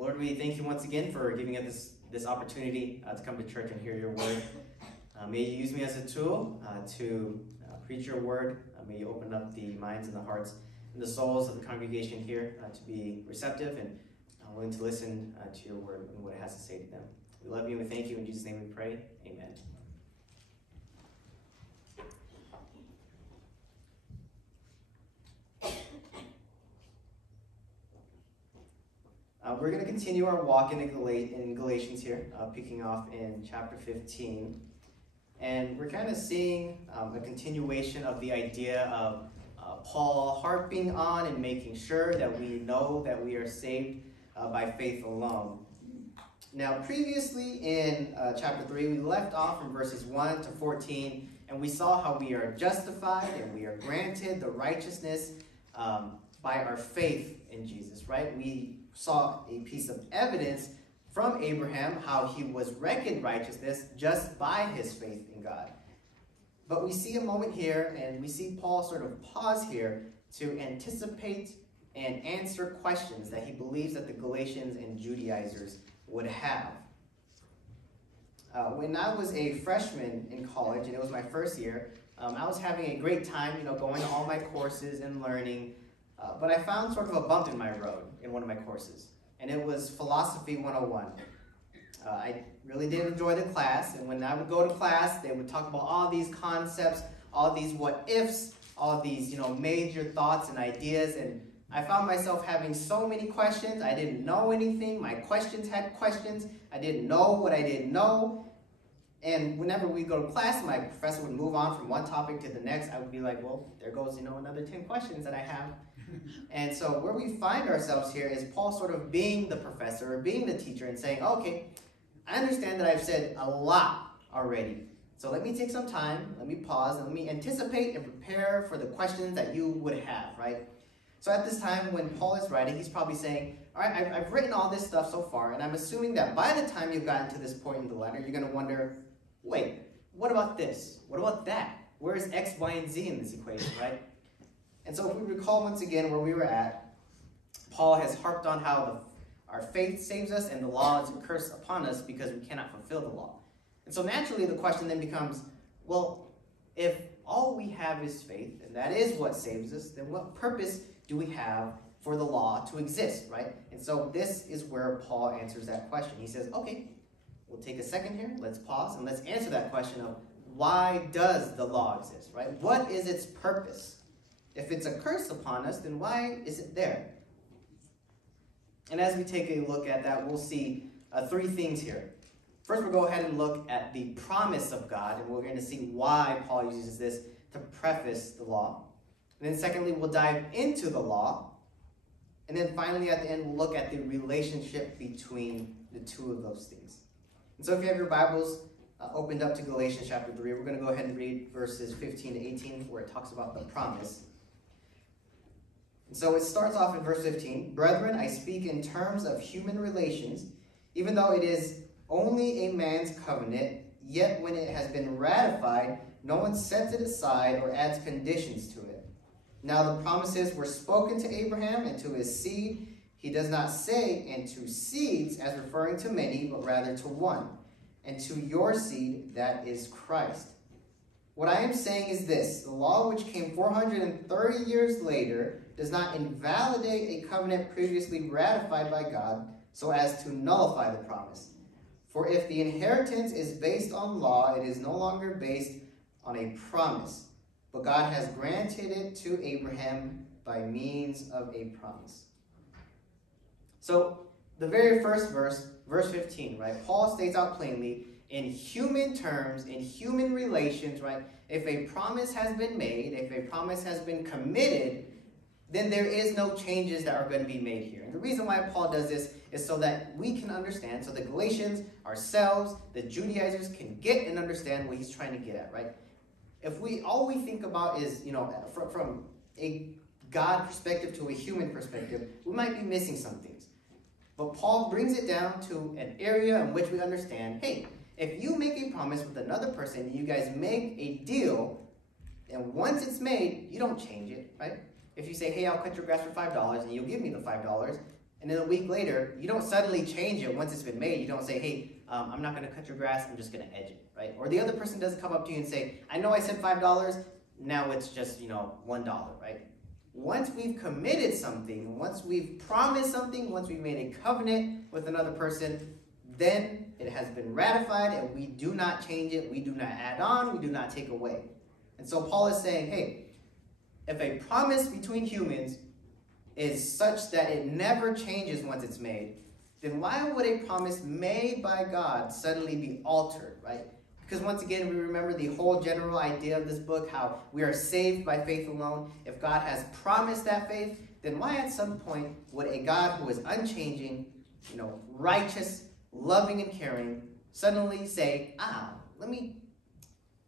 Lord, we thank you once again for giving us this opportunity to come to church and hear your word. May you use me as a tool to preach your word. May you open up the minds and the hearts and the souls of the congregation here to be receptive and willing to listen to your word and what it has to say to them. We love you and we thank you. In Jesus' name we pray. Amen. We're going to continue our walk in Galatians here, picking off in chapter 15. And we're kind of seeing a continuation of the idea of Paul harping on and making sure that we know that we are saved by faith alone. Now, previously in chapter 3, we left off from verses 1 to 14, and we saw how we are justified and we are granted the righteousness by our faith in Jesus, right? We saw a piece of evidence from Abraham, how he was reckoned righteousness just by his faith in God. But we see a moment here, and we see Paul sort of pause here to anticipate and answer questions that he believes that the Galatians and Judaizers would have. When I was a freshman in college, and it was my first year, I was having a great time, going to all my courses and learning. But I found sort of a bump in my road in one of my courses, and it was Philosophy 101. I really did enjoy the class, and when I would go to class, they would talk about all these concepts, all these what-ifs, all these, major thoughts and ideas, and I found myself having so many questions. I didn't know anything. My questions had questions. I didn't know what I didn't know. And whenever we go to class, my professor would move on from one topic to the next. I would be like, well, there goes, another 10 questions that I have. And so where we find ourselves here is Paul sort of being the professor or being the teacher and saying, okay, I understand that I've said a lot already. So let me take some time, let me pause, and let me anticipate and prepare for the questions that you would have, right? So at this time when Paul is writing, he's probably saying, all right, I've written all this stuff so far, and I'm assuming that by the time you've gotten to this point in the letter, you're going to wonder, wait, what about this? What about that? Where is X, Y, and Z in this equation, right? And so if we recall once again where we were at, Paul has harped on how our faith saves us and the law is a curse upon us because we cannot fulfill the law. And so naturally the question then becomes, well, if all we have is faith, and that is what saves us, then what purpose do we have for the law to exist, right? And so this is where Paul answers that question. He says, okay, we'll take a second here, let's pause, and let's answer that question of why does the law exist, right? What is its purpose? If it's a curse upon us, then why is it there? And as we take a look at that, we'll see three things here. First, we'll go ahead and look at the promise of God, and we're going to see why Paul uses this to preface the law. And then secondly, we'll dive into the law. And then finally, at the end, we'll look at the relationship between the two of those things. And so if you have your Bibles opened up to Galatians chapter 3, we're going to go ahead and read verses 15 to 18, where it talks about the promise. And so it starts off in verse 15. Brethren, I speak in terms of human relations, even though it is only a man's covenant, yet when it has been ratified, no one sets it aside or adds conditions to it. Now the promises were spoken to Abraham and to his seed. He does not say, and to seeds, as referring to many, but rather to one, and to your seed, that is Christ. What I am saying is this: the law which came 430 years later does not invalidate a covenant previously ratified by God so as to nullify the promise. For if the inheritance is based on law, it is no longer based on a promise, but God has granted it to Abraham by means of a promise. So the very first verse, verse 15, right? Paul states out plainly, in human terms, in human relations, right? If a promise has been made, if a promise has been committed, then there is no changes that are going to be made here. And the reason why Paul does this is so that we can understand, so the Galatians, ourselves, the Judaizers can get and understand what he's trying to get at, right? If all we think about is, from a God perspective to a human perspective, we might be missing some things. But Paul brings it down to an area in which we understand, hey, if you make a promise with another person, you guys make a deal, and once it's made, you don't change it, right? If you say, hey, I'll cut your grass for $5, and you'll give me the $5, And then a week later, you don't suddenly change it once it's been made. You don't say, hey, I'm not going to cut your grass, I'm just going to edge it, right? Or the other person doesn't come up to you and say, I know I said $5, now it's just, $1, right? Once we've committed something, once we've promised something, once we've made a covenant with another person, then it has been ratified and we do not change it, we do not add on, we do not take away. And so Paul is saying, hey, if a promise between humans is such that it never changes once it's made, then why would a promise made by God suddenly be altered, right? Because once again, we remember the whole general idea of this book, how we are saved by faith alone. If God has promised that faith, then why at some point would a God who is unchanging, righteous, loving and caring, suddenly say, let me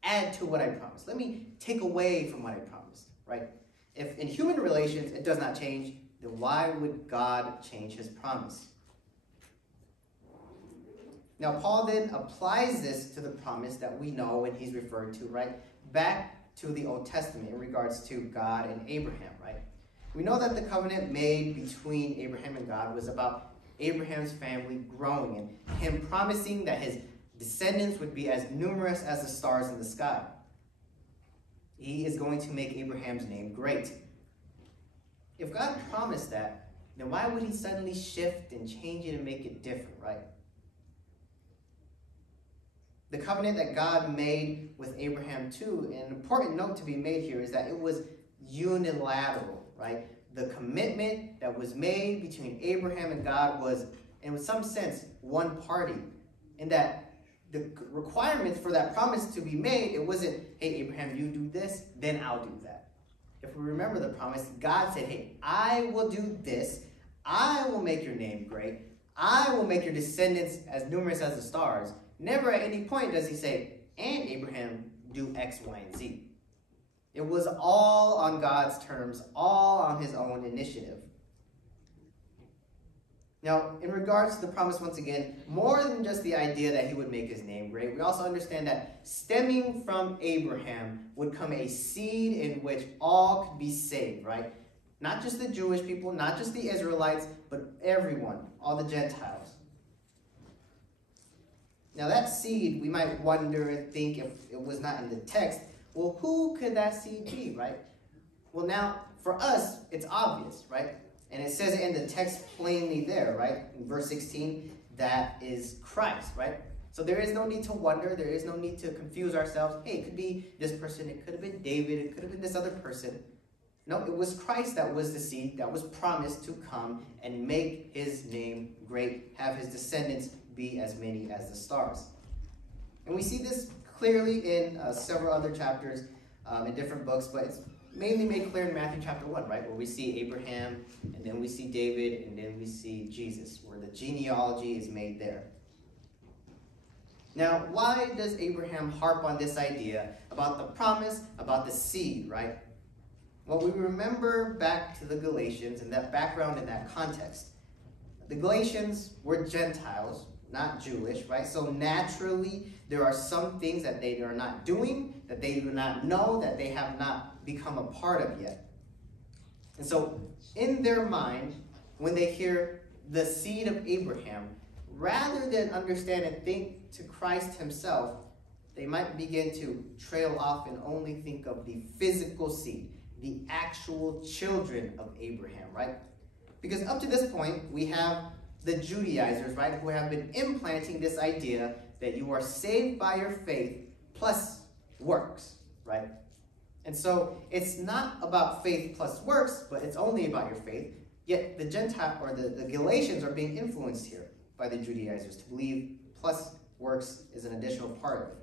add to what I promised. Let me take away from what I promised, right? If in human relations it does not change, then why would God change his promise? Now, Paul then applies this to the promise that we know when he's referred to, right? Back to the Old Testament in regards to God and Abraham, right? We know that the covenant made between Abraham and God was about Abraham's family growing and him promising that his descendants would be as numerous as the stars in the sky. He is going to make Abraham's name great. If God promised that, then why would he suddenly shift and change it and make it different, right? The covenant that God made with Abraham too, an important note to be made here is that it was unilateral, right? The commitment that was made between Abraham and God was, in some sense, one party. In that the requirements for that promise to be made, it wasn't, hey, Abraham, you do this, then I'll do that. If we remember the promise, God said, hey, I will do this. I will make your name great. I will make your descendants as numerous as the stars. Never at any point does he say, and Abraham, do X, Y, and Z. It was all on God's terms, all on his own initiative. Now, in regards to the promise, once again, more than just the idea that he would make his name great, we also understand that stemming from Abraham would come a seed in which all could be saved, right? Not just the Jewish people, not just the Israelites, but everyone, all the Gentiles. Now that seed, we might wonder and think if it was not in the text, well, who could that seed be, right? Well, now, for us, it's obvious, right? And it says it in the text plainly there, right? In verse 16, that is Christ, right? So there is no need to wonder. There is no need to confuse ourselves. Hey, it could be this person. It could have been David. It could have been this other person. No, it was Christ that was the seed that was promised to come and make his name great, have his descendants be as many as the stars. And we see this clearly in several other chapters in different books, but it's mainly made clear in Matthew chapter 1, right? Where we see Abraham, and then we see David, and then we see Jesus, where the genealogy is made there. Now, why does Abraham harp on this idea about the promise, about the seed, right? Well, we remember back to the Galatians and that background in that context. The Galatians were Gentiles, not Jewish, right? So naturally, there are some things that they are not doing, that they do not know, that they have not become a part of yet. And so in their mind, when they hear the seed of Abraham, rather than understand and think to Christ himself, they might begin to trail off and only think of the physical seed, the actual children of Abraham, right? Because up to this point, we have the Judaizers, right, who have been implanting this idea that you are saved by your faith plus works, right? And so it's not about faith plus works, but it's only about your faith. Yet the Gentile or the Galatians are being influenced here by the Judaizers to believe plus works is an additional part of it.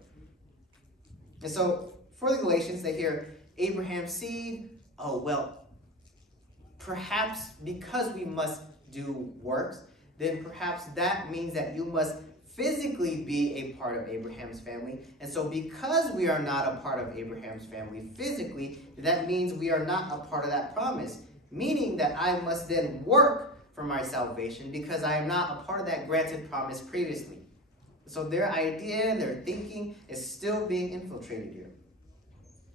And so for the Galatians, they hear Abraham's seed. Oh, well, perhaps because we must do works, then perhaps that means that you must physically be a part of Abraham's family. And so because we are not a part of Abraham's family physically, that means we are not a part of that promise. Meaning that I must then work for my salvation because I am not a part of that granted promise previously. So their idea, their thinking is still being infiltrated here.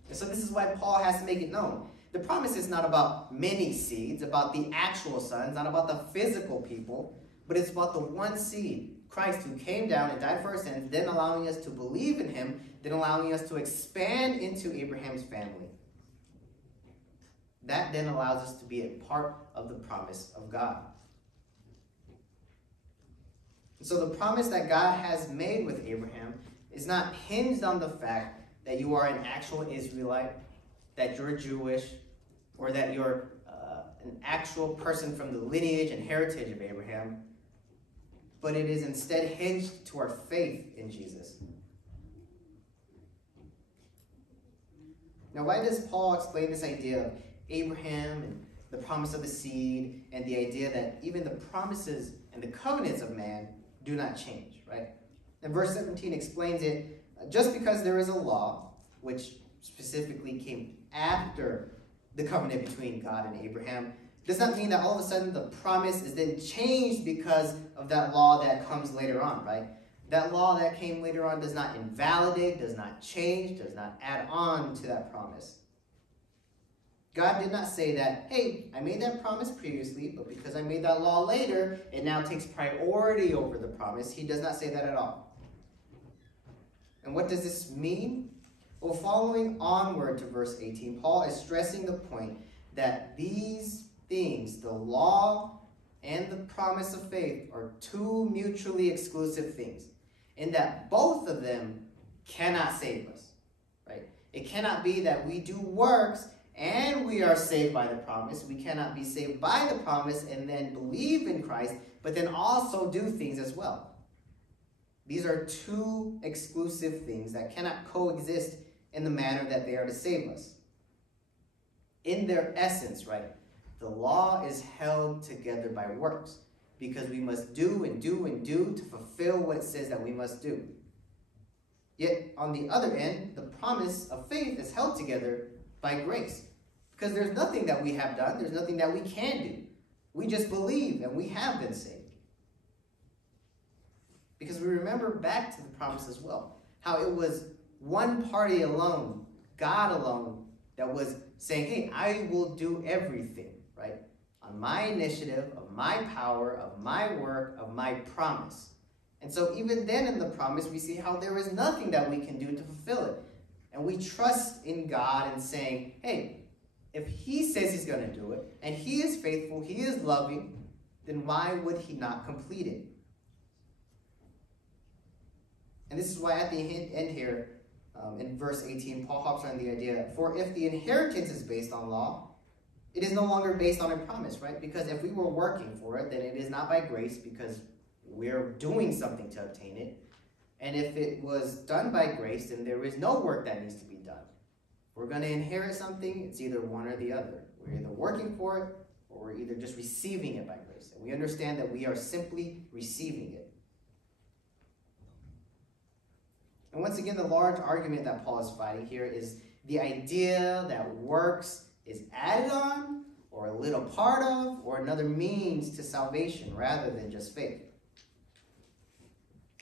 And so this is why Paul has to make it known The promise is not about many seeds, about the actual sons, not about the physical people, but it's about the one seed, Christ, who came down and died for our sins, then allowing us to believe in him, then allowing us to expand into Abraham's family. That then allows us to be a part of the promise of God. So the promise that God has made with Abraham is not hinged on the fact that you are an actual Israelite, that you're Jewish, or that you're an actual person from the lineage and heritage of Abraham, but it is instead hinged to our faith in Jesus. Now, why does Paul explain this idea of Abraham and the promise of the seed and the idea that even the promises and the covenants of man do not change, right? And verse 17 explains it. Just because there is a law, which specifically came after the covenant between God and Abraham, does not mean that all of a sudden the promise is then changed because of that law that comes later on, right? That law that came later on does not invalidate, does not change, does not add on to that promise. God did not say that, hey, I made that promise previously, but because I made that law later, it now takes priority over the promise. He does not say that at all. And what does this mean? Well, following onward to verse 18, Paul is stressing the point that these things, the law and the promise of faith, are two mutually exclusive things, in that both of them cannot save us, right? It cannot be that we do works and we are saved by the promise. We cannot be saved by the promise and then believe in Christ, but then also do things as well. These are two exclusive things that cannot coexist in the manner that they are to save us. In their essence, right, the law is held together by works because we must do and do and do to fulfill what it says that we must do. Yet, on the other end, the promise of faith is held together by grace. Because there's nothing that we have done. There's nothing that we can do. We just believe and we have been saved. Because we remember back to the promise as well. How it was one party alone, God alone, that was saying, hey, I will do everything, right? On my initiative, of my power, of my work, of my promise. And so even then in the promise, we see how there is nothing that we can do to fulfill it. And we trust in God and saying, hey, if he says he's going to do it, and he is faithful, he is loving, then why would he not complete it? And this is why at the end here, in verse 18, Paul hops on the idea, for if the inheritance is based on law, it is no longer based on a promise, right? Because if we were working for it, then it is not by grace because we're doing something to obtain it. And if it was done by grace, then there is no work that needs to be done. If we're going to inherit something, it's either one or the other. We're either working for it, or we're either just receiving it by grace. And we understand that we are simply receiving it. And once again, the large argument that Paul is fighting here is the idea that works is added on, or a little part of, or another means to salvation rather than just faith.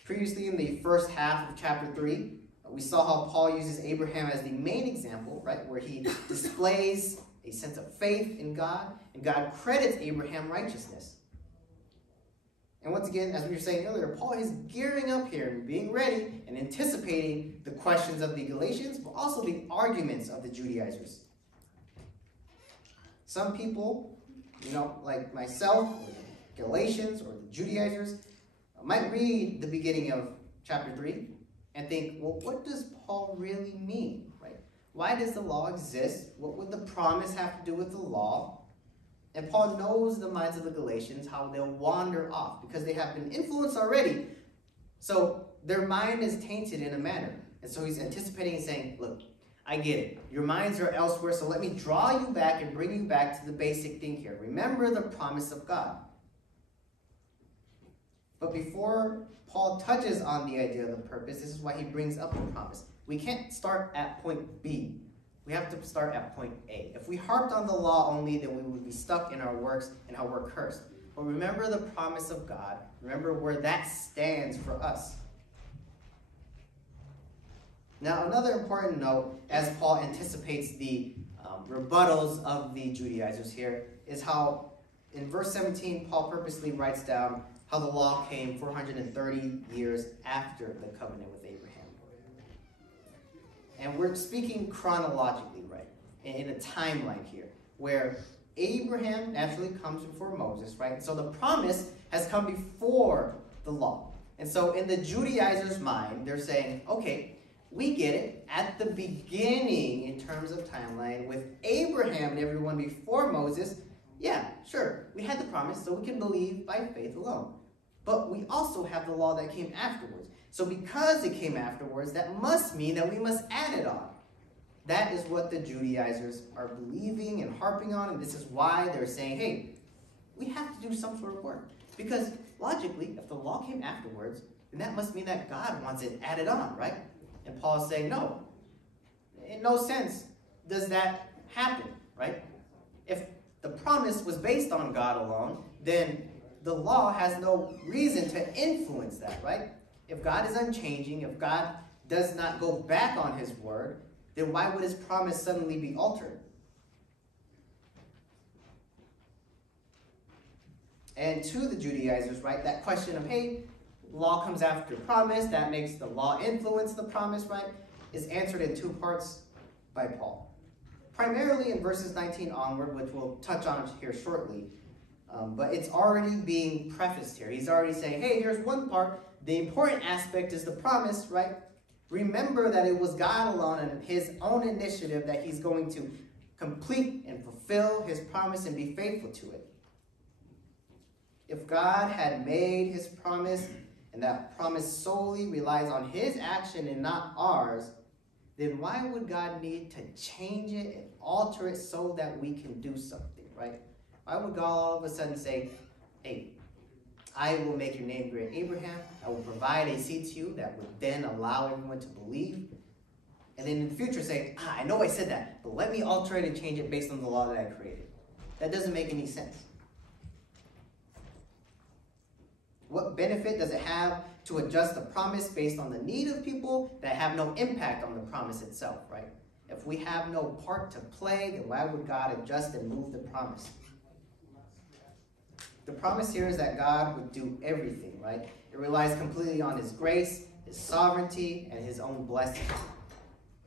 Previously, in the first half of chapter 3, we saw how Paul uses Abraham as the main example, right, where he displays a sense of faith in God, and God credits Abraham righteousness. And once again, as we were saying earlier, Paul is gearing up here and being ready and anticipating the questions of the Galatians, but also the arguments of the Judaizers. Some people, like myself, or the Galatians, or the Judaizers, might read the beginning of chapter 3 and think, well, what does Paul really mean, right? Why does the law exist? What would the promise have to do with the law? And Paul knows the minds of the Galatians, how they'll wander off because they have been influenced already. So their mind is tainted in a manner. And so he's anticipating and saying, look, I get it. Your minds are elsewhere, so let me draw you back and bring you back to the basic thing here. Remember the promise of God. But before Paul touches on the idea of the purpose, this is why he brings up the promise. We can't start at point B. We have to start at point A. If we harped on the law only, then we would be stuck in our works and how we're cursed. But remember the promise of God. Remember where that stands for us. Now, another important note, as Paul anticipates the rebuttals of the Judaizers here is how in verse 17, Paul purposely writes down how the law came 430 years after the covenant with Abraham. And we're speaking chronologically, right? In a timeline here, where Abraham naturally comes before Moses, right? So the promise has come before the law. And so in the Judaizers' mind, they're saying, okay, we get it. At the beginning, in terms of timeline, with Abraham and everyone before Moses, yeah, sure, we had the promise, so we can believe by faith alone. But we also have the law that came afterwards. So because it came afterwards, that must mean that we must add it on. That is what the Judaizers are believing and harping on, and this is why they're saying, hey, we have to do some sort of work. Because logically, if the law came afterwards, then that must mean that God wants it added on, right? And Paul is saying, no. In no sense does that happen, right? If the promise was based on God alone, then the law has no reason to influence that, right? If God is unchanging, if God does not go back on his word, then why would his promise suddenly be altered? And to the Judaizers, right, that question of, hey, law comes after promise, that makes the law influence the promise, right, is answered in two parts by Paul. Primarily in verses 19 onward, which we'll touch on here shortly, but it's already being prefaced here. He's already saying, hey, here's one part. The important aspect is the promise, right? Remember that it was God alone and his own initiative that he's going to complete and fulfill his promise and be faithful to it. If God had made his promise and that promise solely relies on his action and not ours, then why would God need to change it and alter it so that we can do something, right? Why would God all of a sudden say, hey, I will make your name great, Abraham. I will provide a seed to you that would then allow everyone to believe. And then in the future say, I know I said that, but let me alter it and change it based on the law that I created. That doesn't make any sense. What benefit does it have to adjust the promise based on the need of people that have no impact on the promise itself, right? If we have no part to play, then why would God adjust and move the promise? The promise here is that God would do everything, right? It relies completely on his grace, his sovereignty, and his own blessing.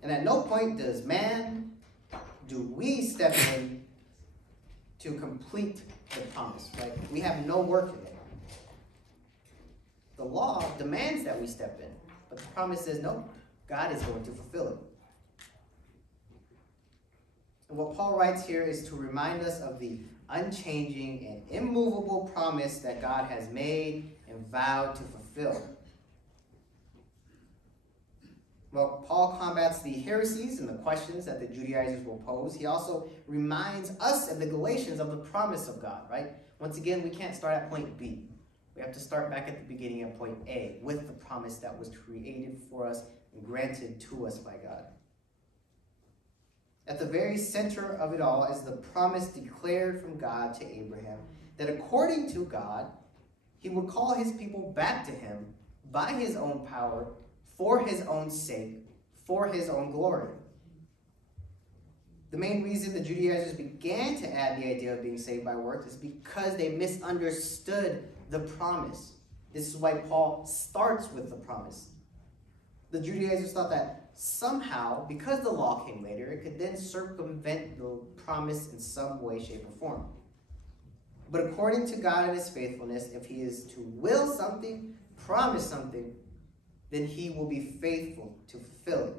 And at no point do we step in to complete the promise, right? We have no work in it. The law demands that we step in, but the promise says, no, God is going to fulfill it. And what Paul writes here is to remind us of the unchanging and immovable promise that God has made and vowed to fulfill. Well, Paul combats the heresies and the questions that the Judaizers will pose. He also reminds us and the Galatians of the promise of God, right? Once again, we can't start at point B. We have to start back at the beginning at point A with the promise that was created for us and granted to us by God. At the very center of it all is the promise declared from God to Abraham that according to God, he would call his people back to him by his own power, for his own sake, for his own glory. The main reason the Judaizers began to add the idea of being saved by works is because they misunderstood the promise. This is why Paul starts with the promise. The Judaizers thought that somehow, because the law came later, it could then circumvent the promise in some way, shape, or form. But according to God and his faithfulness, if he is to will something, promise something, then he will be faithful to fulfill it.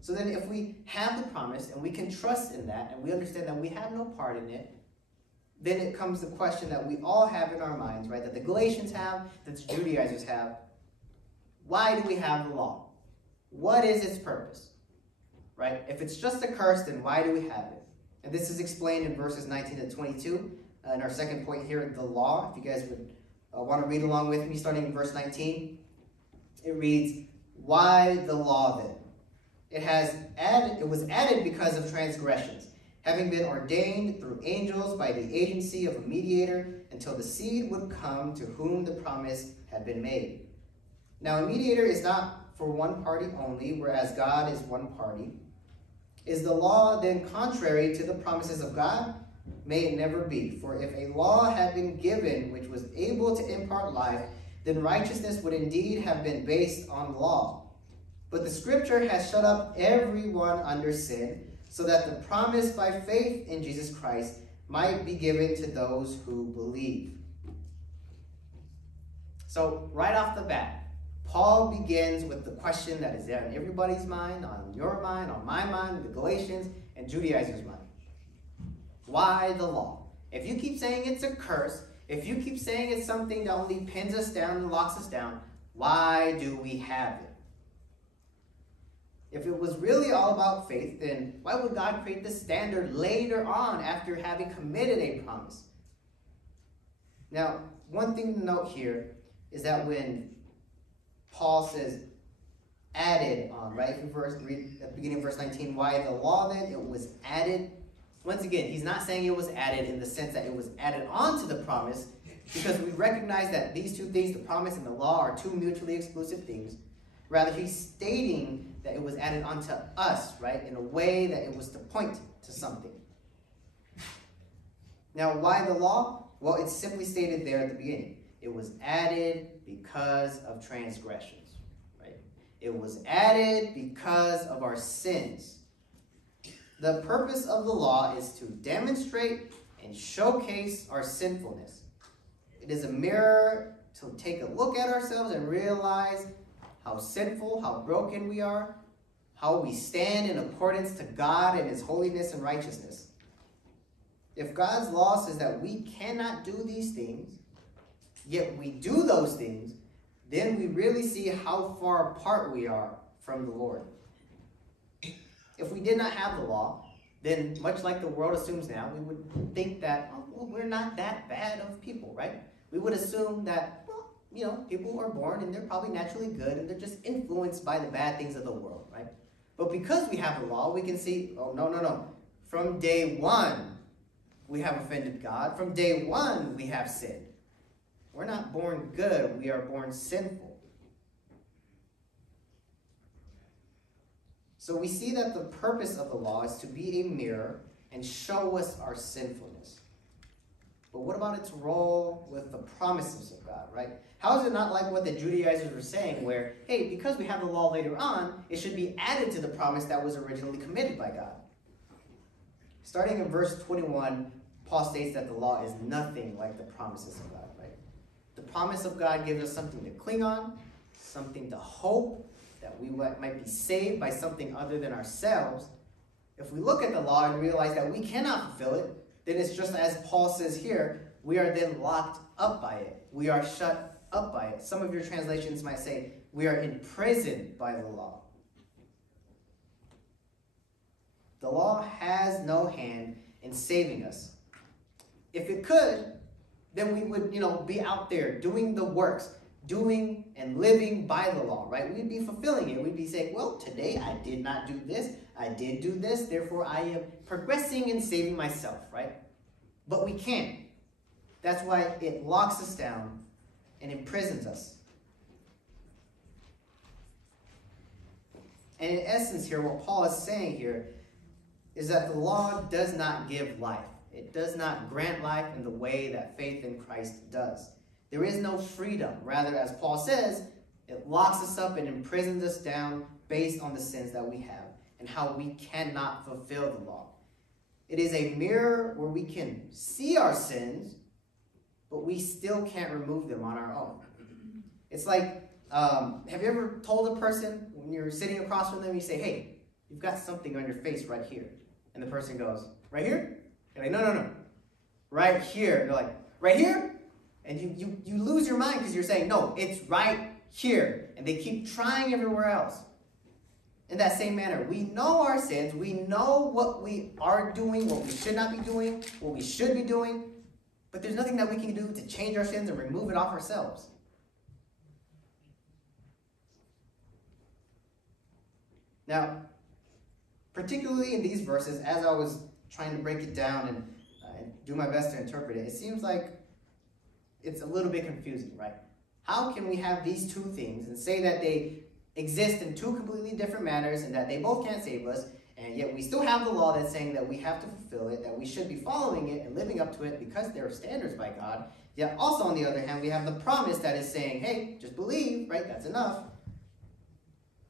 So then if we have the promise and we can trust in that and we understand that we have no part in it, then it comes the question that we all have in our minds, right? That the Galatians have, that the Judaizers have. Why do we have the law? What is its purpose? Right? If it's just a curse, then why do we have it? And this is explained in verses 19 to 22. In our second point here, the law. If you guys would want to read along with me, starting in verse 19. It reads, why the law then? It was added because of transgressions, having been ordained through angels by the agency of a mediator until the seed would come to whom the promise had been made. Now a mediator is not for one party only, whereas God is one party. Is the law then contrary to the promises of God? May it never be. For if a law had been given which was able to impart life, then righteousness would indeed have been based on law. But the scripture has shut up everyone under sin, so that the promise by faith in Jesus Christ might be given to those who believe. So right off the bat, Paul begins with the question that is there on everybody's mind, on your mind, on my mind, the Galatians, and Judaizers' mind. Why the law? If you keep saying it's a curse, if you keep saying it's something that only pins us down and locks us down, why do we have it? If it was really all about faith, then why would God create this standard later on after having committed a promise? Now, one thing to note here is that when Paul says added on, right? If you read at the beginning of verse 19, why the law then? It was added. Once again, he's not saying it was added in the sense that it was added on to the promise, because we recognize that these two things, the promise and the law, are two mutually exclusive things. Rather, he's stating that it was added onto us, right? In a way that it was to point to something. Now, why the law? Well, it's simply stated there at the beginning. It was added because of transgressions, right? It was added because of our sins. The purpose of the law is to demonstrate and showcase our sinfulness. It is a mirror to take a look at ourselves and realize how sinful, how broken we are, how we stand in accordance to God and his holiness and righteousness. If God's law says that we cannot do these things, yet we do those things, then we really see how far apart we are from the Lord. If we did not have the law, then much like the world assumes now, we would think that, oh, well, we're not that bad of people, right? We would assume that, well, you know, people are born and they're probably naturally good and they're just influenced by the bad things of the world, right? But because we have the law, we can see, oh, no. From day one, we have offended God. From day one, we have sinned. We're not born good. We are born sinful. So we see that the purpose of the law is to be a mirror and show us our sinfulness. But what about its role with the promises of God, right? How is it not like what the Judaizers were saying where, hey, because we have the law later on, it should be added to the promise that was originally committed by God? Starting in verse 21, Paul states that the law is nothing like the promises of God, right? The promise of God gives us something to cling on, something to hope, that we might be saved by something other than ourselves. If we look at the law and realize that we cannot fulfill it, then it's just as Paul says here, we are then locked up by it. We are shut up by it. Some of your translations might say, we are imprisoned by the law. The law has no hand in saving us. If it could, then we would, be out there doing the works, doing and living by the law, right? We'd be fulfilling it. We'd be saying, well, today I did not do this. I did do this. Therefore, I am progressing and saving myself, right? But we can't. That's why it locks us down and imprisons us. And in essence here, what Paul is saying here is that the law does not give life. It does not grant life in the way that faith in Christ does. There is no freedom. Rather, as Paul says, it locks us up and imprisons us down based on the sins that we have and how we cannot fulfill the law. It is a mirror where we can see our sins, but we still can't remove them on our own. It's like, have you ever told a person when you're sitting across from them, you say, hey, you've got something on your face right here. And the person goes, right here? You're like, no. Right here. They're like, right here? And you lose your mind because you're saying, no, it's right here. And they keep trying everywhere else. In that same manner, we know our sins. We know what we are doing, what we should not be doing, what we should be doing. But there's nothing that we can do to change our sins and remove it off ourselves. Now, particularly in these verses, as I was trying to break it down and do my best to interpret it, it seems like it's a little bit confusing, right? How can we have these two things and say that they exist in two completely different manners and that they both can't save us, And yet we still have the law that's saying that we have to fulfill it, that we should be following it and living up to it because there are standards by God. Yet also, on the other hand, we have the promise that is saying, hey, just believe, right? That's enough.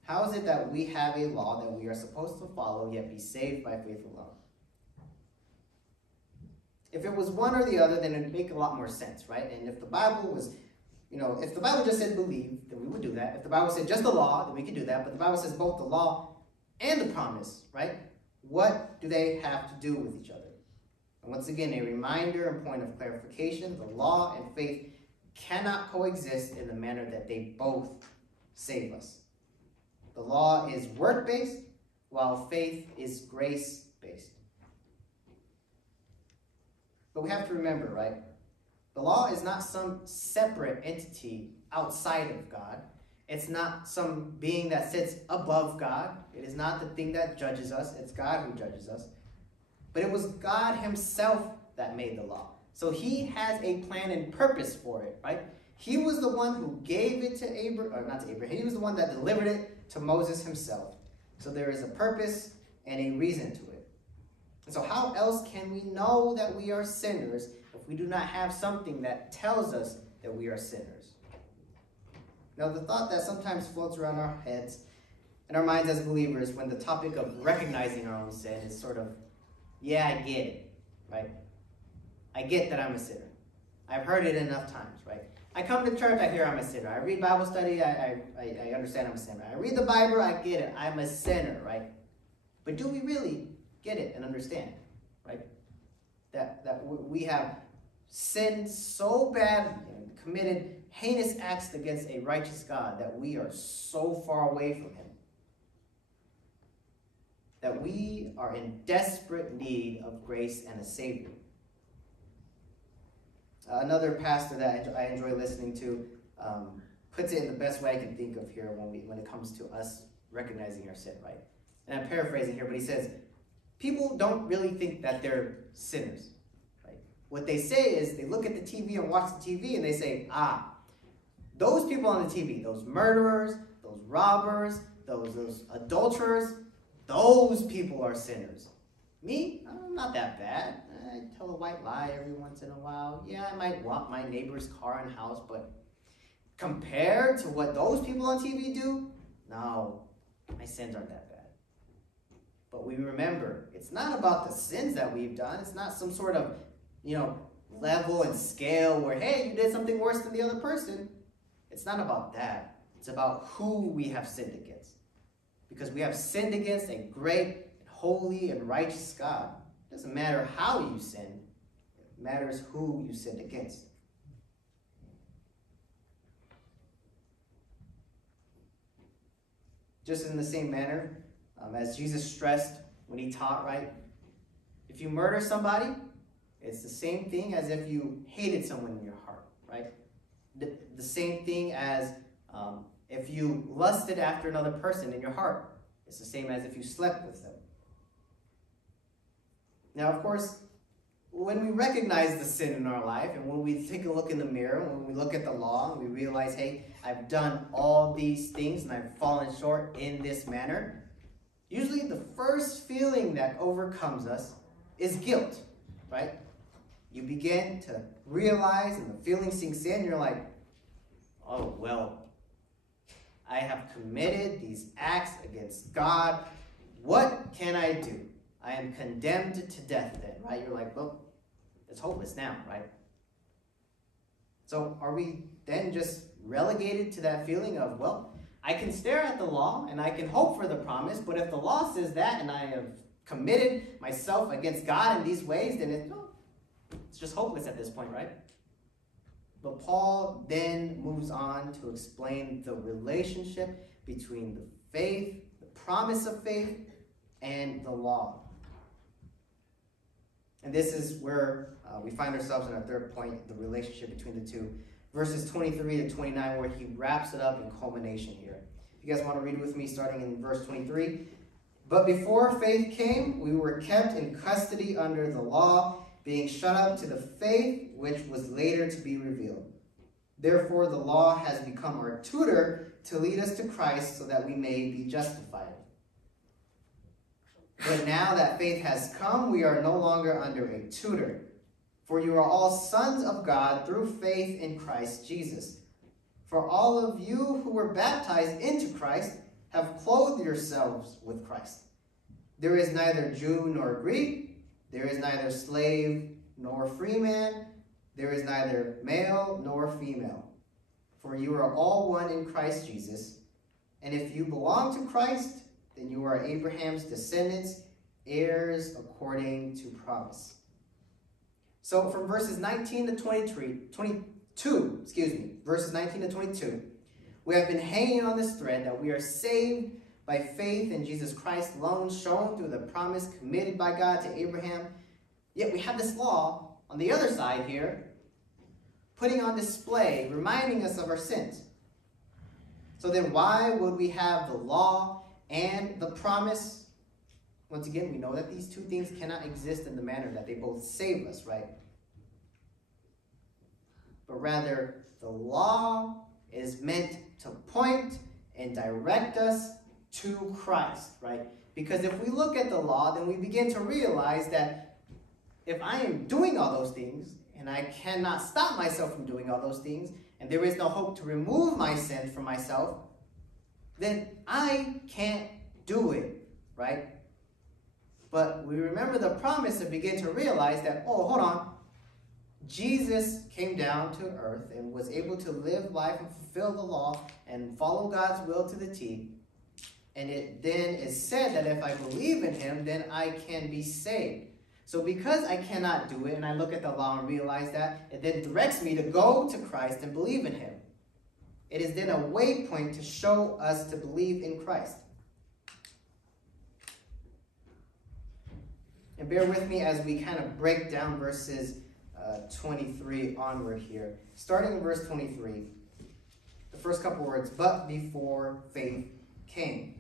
How is it that we have a law that we are supposed to follow, yet be saved by faith alone? If it was one or the other, then it would make a lot more sense, right? And if the Bible was, if the Bible just said believe, then we would do that. If the Bible said just the law, then we could do that. But the Bible says both the law and the promise, right? What do they have to do with each other? And once again, a reminder and point of clarification, the law and faith cannot coexist in the manner that they both save us. The law is work-based, while faith is grace-based. But we have to remember, right? The law is not some separate entity outside of God. It's not some being that sits above God. It is not the thing that judges us. It's God who judges us. But it was God himself that made the law. So he has a plan and purpose for it, right? He was the one who gave it to Abraham, or not to Abraham. He was the one that delivered it to Moses himself. So there is a purpose and a reason to it. And so how else can we know that we are sinners if we do not have something that tells us that we are sinners? Now, the thought that sometimes floats around our heads and our minds as believers when the topic of recognizing our own sin is sort of, yeah, I get it, right? I get that I'm a sinner. I've heard it enough times, right? I come to church, I hear I'm a sinner. I read Bible study, I understand I'm a sinner. I read the Bible, I get it. I'm a sinner, right? But do we really get it and understand, right? That we have sinned so badly and committed heinous acts against a righteous God that we are so far away from him, that we are in desperate need of grace and a Savior. Another pastor that I enjoy listening to puts it in the best way I can think of here when it comes to us recognizing our sin, right? And I'm paraphrasing here, but he says, people don't really think that they're sinners, right? What they say is they look at the TV and watch the TV and they say, those people on the TV, those murderers, those robbers, those adulterers, those people are sinners. Me, I'm not that bad. I tell a white lie every once in a while. Yeah, I might want my neighbor's car and house, but compared to what those people on TV do, no, my sins aren't that bad. But we remember, it's not about the sins that we've done. It's not some sort of, level and scale where, hey, you did something worse than the other person. It's not about that. It's about who we have sinned against. Because we have sinned against a great, holy, and righteous God. It doesn't matter how you sin. It matters who you sinned against. Just in the same manner, as Jesus stressed when he taught, right? If you murder somebody, it's the same thing as if you hated someone in your heart, right? The same thing as if you lusted after another person in your heart. It's the same as if you slept with them. Now, of course, when we recognize the sin in our life and when we take a look in the mirror, when we look at the law and we realize, hey, I've done all these things and I've fallen short in this manner, usually the first feeling that overcomes us is guilt, right? You begin to realize and the feeling sinks in, you're like, oh, well, I have committed these acts against God. What can I do? I am condemned to death then, right? You're like, well, it's hopeless now, right? So are we then just relegated to that feeling of, well, I can stare at the law and I can hope for the promise, but if the law says that and I have committed myself against God in these ways, then it's just hopeless at this point, right? But Paul then moves on to explain the relationship between the faith, the promise of faith, and the law. And this is where we find ourselves in our third point, the relationship between the two. Verses 23 to 29, where he wraps it up in culmination here. If you guys want to read it with me, starting in verse 23. But before faith came, we were kept in custody under the law, being shut up to the faith which was later to be revealed. Therefore, the law has become our tutor to lead us to Christ so that we may be justified. But now that faith has come, we are no longer under a tutor. For you are all sons of God through faith in Christ Jesus. For all of you who were baptized into Christ have clothed yourselves with Christ. There is neither Jew nor Greek. There is neither slave nor free man. There is neither male nor female. For you are all one in Christ Jesus. And if you belong to Christ, then you are Abraham's descendants, heirs according to promise. So from verses 19 to 22, verses 19 to 22, we have been hanging on this thread that we are saved by faith in Jesus Christ alone, shown through the promise committed by God to Abraham. Yet we have this law on the other side here, putting on display, reminding us of our sins. So then why would we have the law and the promise? Once again, we know that these two things cannot exist in the manner that they both save us, right? But rather, the law is meant to point and direct us to Christ, right? Because if we look at the law, then we begin to realize that if I am doing all those things, and I cannot stop myself from doing all those things, and there is no hope to remove my sin from myself, then I can't do it, right? But we remember the promise and begin to realize that, oh, hold on. Jesus came down to earth and was able to live life and fulfill the law and follow God's will to the T. And it then is said that if I believe in him, then I can be saved. So because I cannot do it, and I look at the law and realize that, it then directs me to go to Christ and believe in him. It is then a waypoint to show us to believe in Christ. And bear with me as we kind of break down verses 23 onward here. Starting in verse 23, the first couple words, but before faith came.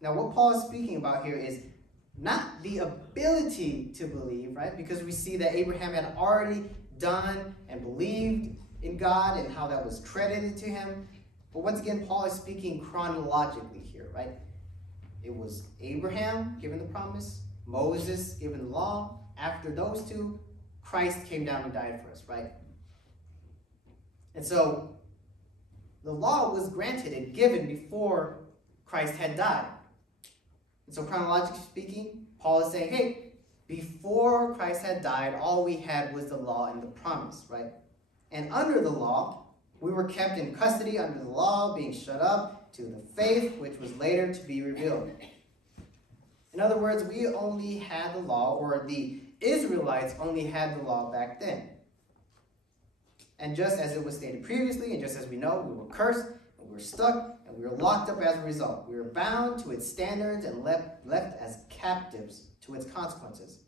Now what Paul is speaking about here is not the ability to believe, right? Because we see that Abraham had already done and believed in God and how that was credited to him. But once again, Paul is speaking chronologically here, right? It was Abraham given the promise, Moses given the law. After those two, Christ came down and died for us, right? And so the law was granted and given before Christ had died. And so chronologically speaking, Paul is saying, hey, before Christ had died, all we had was the law and the promise, right? And under the law, we were kept in custody under the law, being shut up to the faith which was later to be revealed. In other words, we only had the law, or the Israelites only had the law back then. And just as it was stated previously, and just as we know, we were cursed, and we were stuck, and we were locked up as a result. We were bound to its standards and left as captives to its consequences.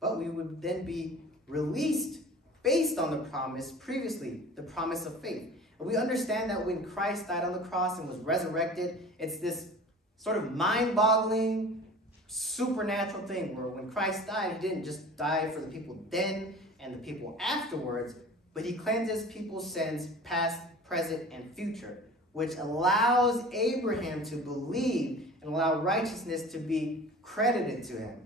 But we would then be released based on the promise previously, the promise of faith. And we understand that when Christ died on the cross and was resurrected, it's this sort of mind-boggling, supernatural thing where when Christ died, he didn't just die for the people then and the people afterwards, but he cleanses people's sins past, present, and future, which allows Abraham to believe and allow righteousness to be credited to him.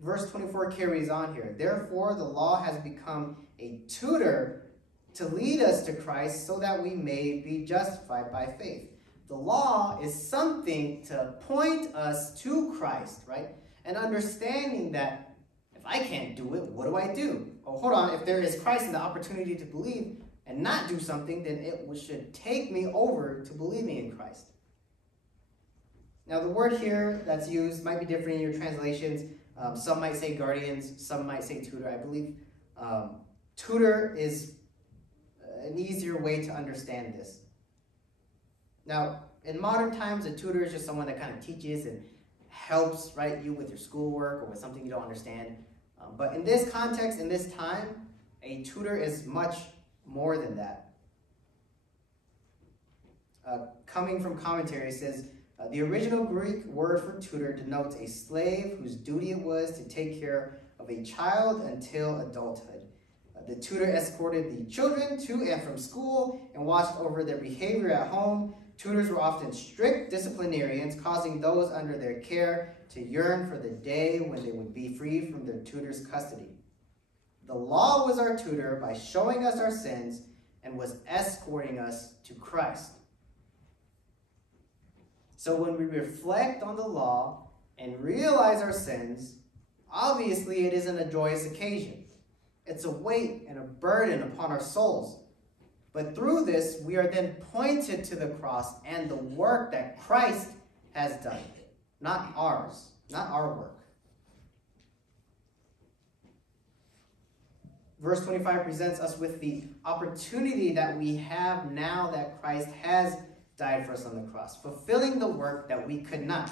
Verse 24 carries on here. Therefore, the law has become a tutor to lead us to Christ so that we may be justified by faith. The law is something to point us to Christ, right? And understanding that if I can't do it, what do I do? Oh, hold on. If there is Christ and the opportunity to believe and not do something, then it should take me over to believing in Christ. Now, the word here that's used might be different in your translations. Some might say guardians, some might say tutor. I believe tutor is an easier way to understand this. Now, in modern times, a tutor is just someone that kind of teaches and helps, right, you with your schoolwork or with something you don't understand. But in this context, in this time, a tutor is much more than that. Coming from commentary, it says, the original Greek word for tutor denotes a slave whose duty it was to take care of a child until adulthood. The tutor escorted the children to and from school and watched over their behavior at home. Tutors were often strict disciplinarians, causing those under their care to yearn for the day when they would be free from their tutor's custody. The law was our tutor by showing us our sins and was escorting us to Christ. So when we reflect on the law and realize our sins, obviously it isn't a joyous occasion. It's a weight and a burden upon our souls. But through this, we are then pointed to the cross and the work that Christ has done. Not ours, not our work. Verse 25 presents us with the opportunity that we have now that Christ has died for us on the cross, fulfilling the work that we could not,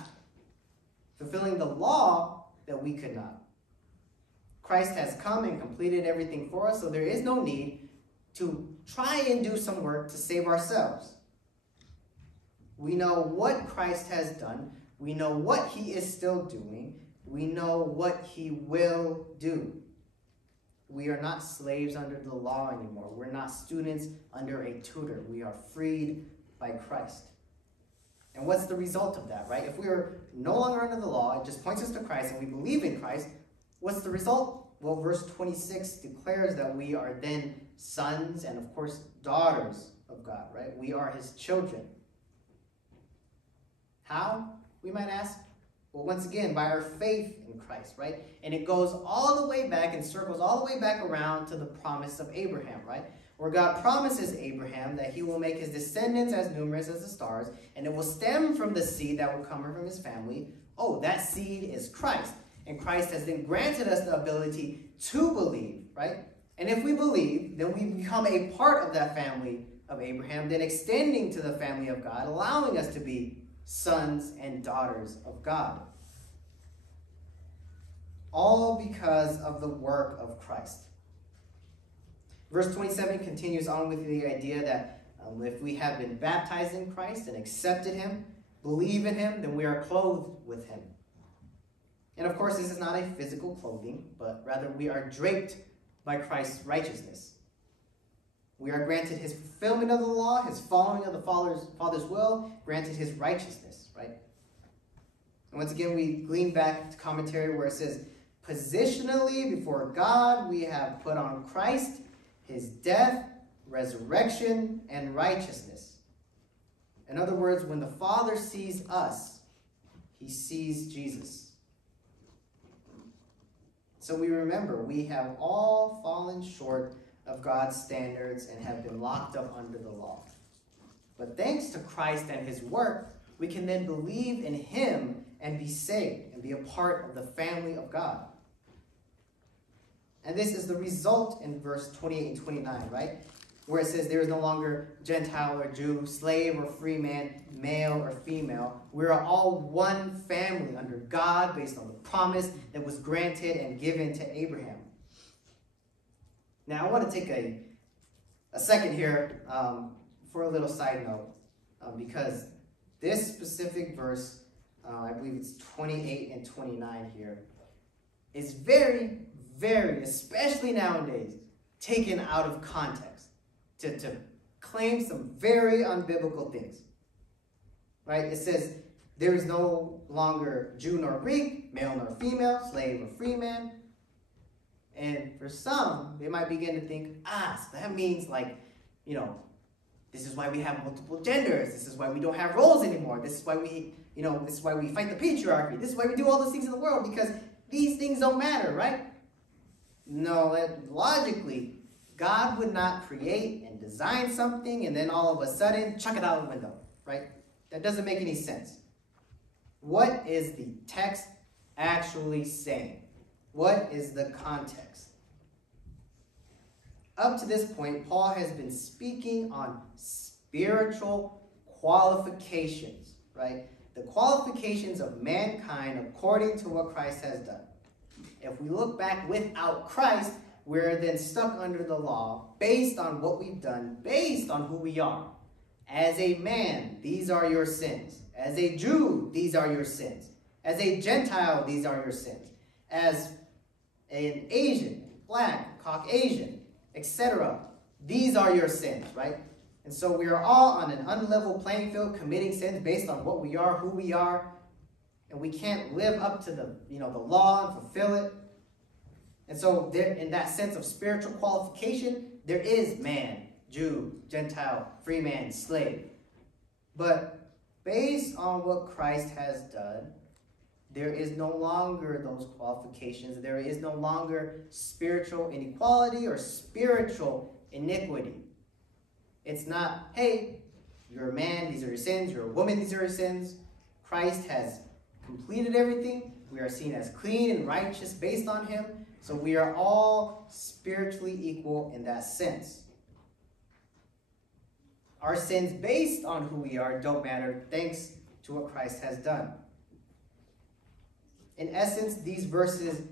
fulfilling the law that we could not. Christ has come and completed everything for us, so there is no need to try and do some work to save ourselves. We know what Christ has done. We know what he is still doing. We know what he will do. We are not slaves under the law anymore. We're not students under a tutor. We are freed by Christ. And what's the result of that, right? If we are no longer under the law, it just points us to Christ and we believe in Christ, what's the result? Well, verse 26 declares that we are then sons and, of course, daughters of God, right? We are his children. How, we might ask? Well, once again, by our faith in Christ, right? And it goes all the way back and circles all the way back around to the promise of Abraham, right? Where God promises Abraham that he will make his descendants as numerous as the stars, and it will stem from the seed that will come from his family. Oh, that seed is Christ. And Christ has then granted us the ability to believe, right? And if we believe, then we become a part of that family of Abraham, then extending to the family of God, allowing us to be sons and daughters of God. All because of the work of Christ. Verse 27 continues on with the idea that if we have been baptized in Christ and accepted him, believe in him, then we are clothed with him. And of course, this is not a physical clothing, but rather we are draped by Christ's righteousness. We are granted his fulfillment of the law, his following of the Father's will, granted his righteousness, right? And once again, we glean back to commentary where it says, positionally before God, we have put on Christ, his death, resurrection, and righteousness. In other words, when the Father sees us, he sees Jesus. So we remember, we have all fallen short of God's standards and have been locked up under the law. But thanks to Christ and his work, we can then believe in him and be saved and be a part of the family of God. And this is the result in verse 28 and 29, right? Where it says there is no longer Gentile or Jew, slave or free man, male or female. We are all one family under God based on the promise that was granted and given to Abraham. Now, I want to take a second here for a little side note because this specific verse, I believe it's 28 and 29 here, is very, very, especially nowadays, taken out of context to claim some very unbiblical things. Right? It says, there is no longer Jew nor Greek, male nor female, slave or free man. And for some, they might begin to think, so that means this is why we have multiple genders. This is why we don't have roles anymore. This is why this is why we fight the patriarchy. This is why we do all those things in the world, because these things don't matter, right? No, logically, God would not create and design something and then all of a sudden chuck it out the window, right? That doesn't make any sense. What is the text actually saying? What is the context? Up to this point, Paul has been speaking on spiritual qualifications, right? The qualifications of mankind according to what Christ has done. If we look back without Christ, we're then stuck under the law based on what we've done, based on who we are. As a man, these are your sins. As a Jew, these are your sins. As a Gentile, these are your sins. As an Asian, Black, Caucasian, etc. These are your sins, right? And so we are all on an unlevel playing field committing sins based on what we are, who we are, and we can't live up to the law and fulfill it. And so there, in that sense of spiritual qualification, there is man, Jew, Gentile, free man, slave. But based on what Christ has done, there is no longer those qualifications. There is no longer spiritual inequality or spiritual iniquity. It's not, hey, you're a man, these are your sins. You're a woman, these are your sins. Christ has completed everything. We are seen as clean and righteous based on him. So we are all spiritually equal in that sense. Our sins based on who we are don't matter thanks to what Christ has done. In essence, these verses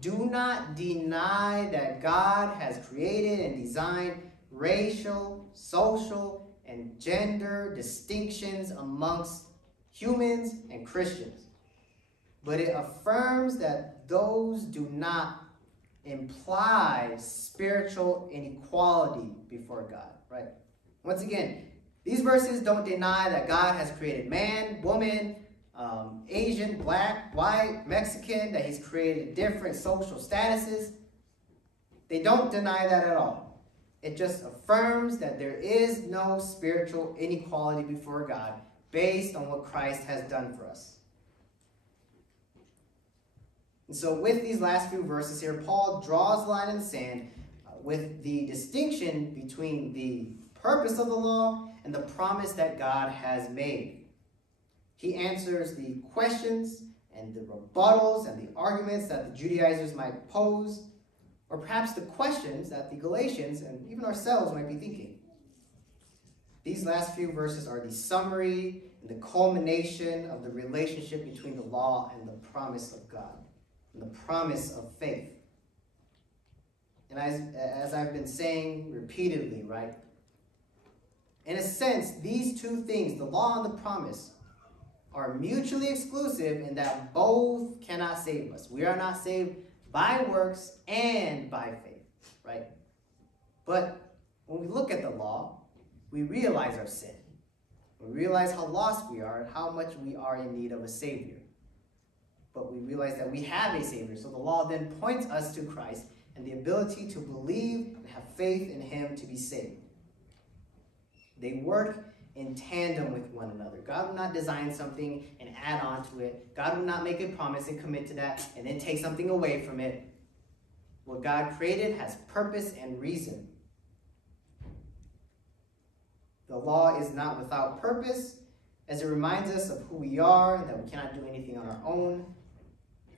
do not deny that God has created and designed racial, social, and gender distinctions amongst humans and Christians. But it affirms that those do not imply spiritual inequality before God, right? Once again, these verses don't deny that God has created man, woman, Asian, black, white, Mexican, that he's created different social statuses. They don't deny that at all. It just affirms that there is no spiritual inequality before God based on what Christ has done for us. And so with these last few verses here, Paul draws a line in the sand with the distinction between the purpose of the law and the promise that God has made. He answers the questions and the rebuttals and the arguments that the Judaizers might pose, or perhaps the questions that the Galatians and even ourselves might be thinking. These last few verses are the summary and the culmination of the relationship between the law and the promise of God, and the promise of faith. And as I've been saying repeatedly, right? In a sense, these two things, the law and the promise, are mutually exclusive in that both cannot save us. We are not saved by works and by faith, right? But when we look at the law, we realize our sin. We realize how lost we are and how much we are in need of a Savior. But we realize that we have a Savior. So the law then points us to Christ and the ability to believe and have faith in him to be saved. They work in tandem with one another. God will not design something and add on to it. God will not make a promise and commit to that and then take something away from it. What God created has purpose and reason. The law is not without purpose, as it reminds us of who we are and that we cannot do anything on our own,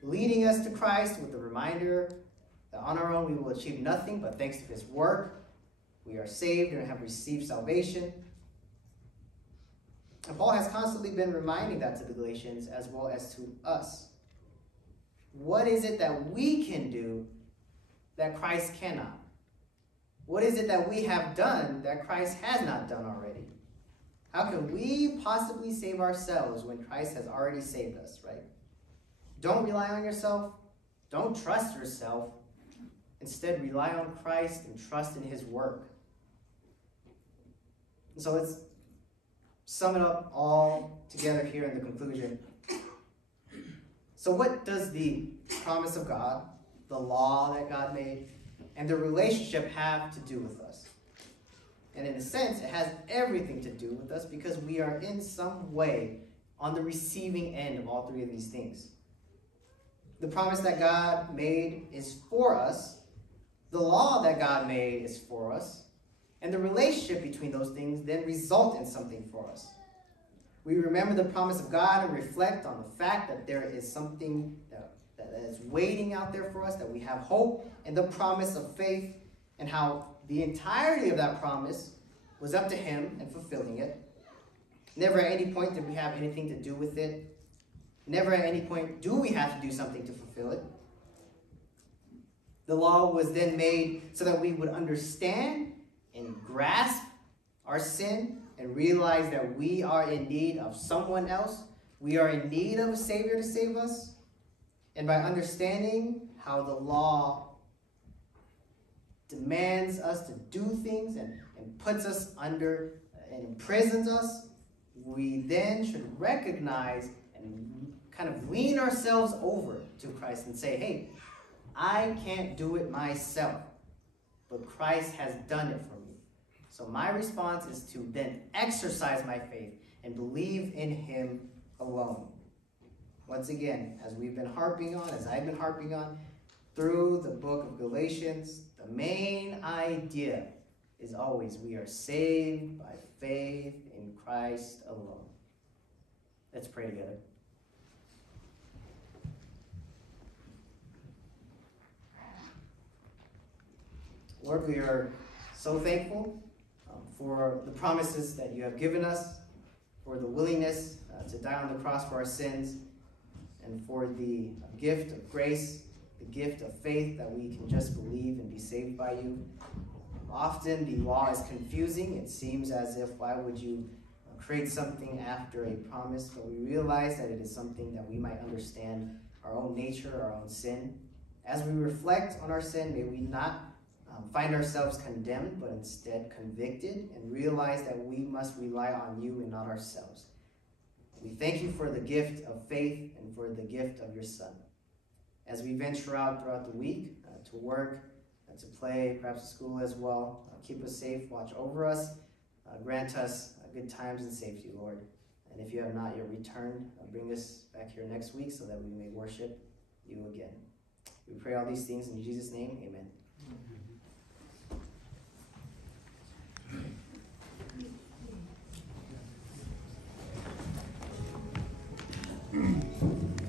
leading us to Christ with the reminder that on our own we will achieve nothing, but thanks to his work, we are saved and have received salvation. And Paul has constantly been reminding that to the Galatians as well as to us. What is it that we can do that Christ cannot? What is it that we have done that Christ has not done already? How can we possibly save ourselves when Christ has already saved us, right? Don't rely on yourself. Don't trust yourself. Instead, rely on Christ and trust in his work. And so let's sum it up all together here in the conclusion. So what does the promise of God, the law that God made, and the relationship have to do with us? And in a sense, it has everything to do with us because we are in some way on the receiving end of all three of these things. The promise that God made is for us. The law that God made is for us. And the relationship between those things then result in something for us. We remember the promise of God and reflect on the fact that there is something that is waiting out there for us, that we have hope and the promise of faith, and how the entirety of that promise was up to him and fulfilling it. Never at any point did we have anything to do with it. Never at any point do we have to do something to fulfill it. The law was then made so that we would understand and grasp our sin and realize that we are in need of someone else. We are in need of a Savior to save us. And by understanding how the law demands us to do things and puts us under and imprisons us, we then should recognize and kind of lean ourselves over to Christ and say, hey, I can't do it myself, but Christ has done it for me. So my response is to then exercise my faith and believe in him alone. Once again, as we've been harping on, as I've been harping on, through the book of Galatians, the main idea is always we are saved by faith in Christ alone. Let's pray together. Lord, we are so thankful for the promises that you have given us, for the willingness to die on the cross for our sins, and for the gift of grace, the gift of faith that we can just believe and be saved by you. Often the law is confusing. It seems as if, why would you create something after a promise? But we realize that it is something that we might understand our own nature, our own sin. As we reflect on our sin, may we not find ourselves condemned, but instead convicted, and realize that we must rely on you and not ourselves. We thank you for the gift of faith and for the gift of your Son. As we venture out throughout the week to work, to play, perhaps to school as well, keep us safe, watch over us, grant us good times and safety, Lord. And if you have not yet returned, bring us back here next week so that we may worship you again. We pray all these things in Jesus' name, amen.